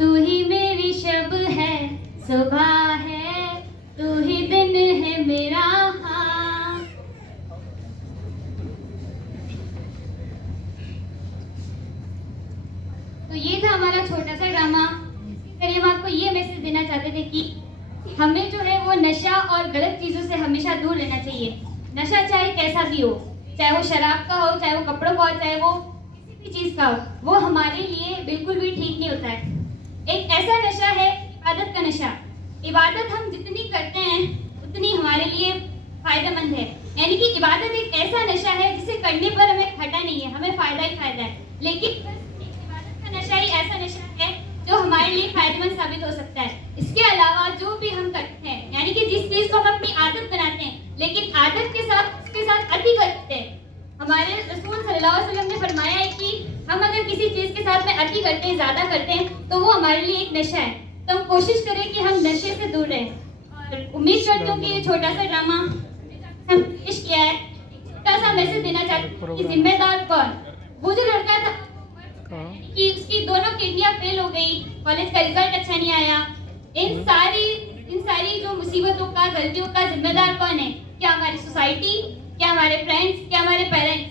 तू ही मेरी शब है, सुबह है, तू ही दिन है मेरा। हाँ, तो ये था हमारा छोटा सा ड्रामा। इसके हम आपको ये मैसेज देना चाहते थे कि हमें जो है वो नशा और गलत चीजों से हमेशा दूर रहना चाहिए। नशा चाहे कैसा भी हो, चाहे वो शराब का हो, चाहे वो कपड़ों का हो, चाहे वो किसी भी चीज का हो, वो हमारे लिए बिल्कुल भी ठीक नहीं होता है। एक ऐसा नशा है इबादत का नशा। इबादत हम जितनी करते हैं उतनी हमारे लिए फायदेमंद है। यानी कि इबादत एक ऐसा नशा है जिसे करने पर हमें घाटा नहीं है, हमें फायदा ही फायदा है। लेकिन इबादत का नशा ही ऐसा नशा है जो हमारे लिए फायदेमंद साबित हो सकता है। इसके अलावा जो भी हम करते हैं, यानी कि जिस चीज को हम अपनी आदत बनाते हैं, लेकिन आदत के साथ उसके साथ अति करते हैं। हमारे रसूल सल्लल्लाहु अलैहि वसल्लम ने फरमाया है कि हम अगर किसी चीज के साथ में अति करते हैं, ज्यादा करते हैं, तो वो हमारे लिए एक नशा है। तो हम कोशिश करें कि हम नशे से दूर रहें। और उम्मीद करती हूँ कि ये छोटा सा ड्रामा हम पेश किया है, छोटा सा मैसेज देना चाहती हूँ कि जिम्मेदार कौन। वो जो लड़का था कि उसकी दोनों किडनियां फेल हो गई, कॉलेज का रिजल्ट अच्छा नहीं आया। इन सारी जो मुसीबतों का, गलतियों का जिम्मेदार कौन है? क्या हमारी सोसाइटी, क्या हमारे फ्रेंड्स, क्या हमारे पेरेंट्स?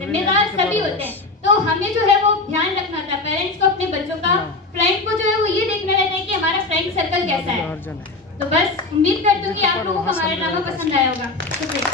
जिम्मेदार सभी होते हैं। तो हमें जो है वो ध्यान रखना था पेरेंट्स को, अपने बच्चों का। फ्रेंड को जो है वो ये देखना रहता है कि हमारा फ्रेंड सर्कल कैसा है। तो बस उम्मीद करती हूँ कि आप लोगों को हमारा ड्रामा पसंद आया होगा। शुक्रिया।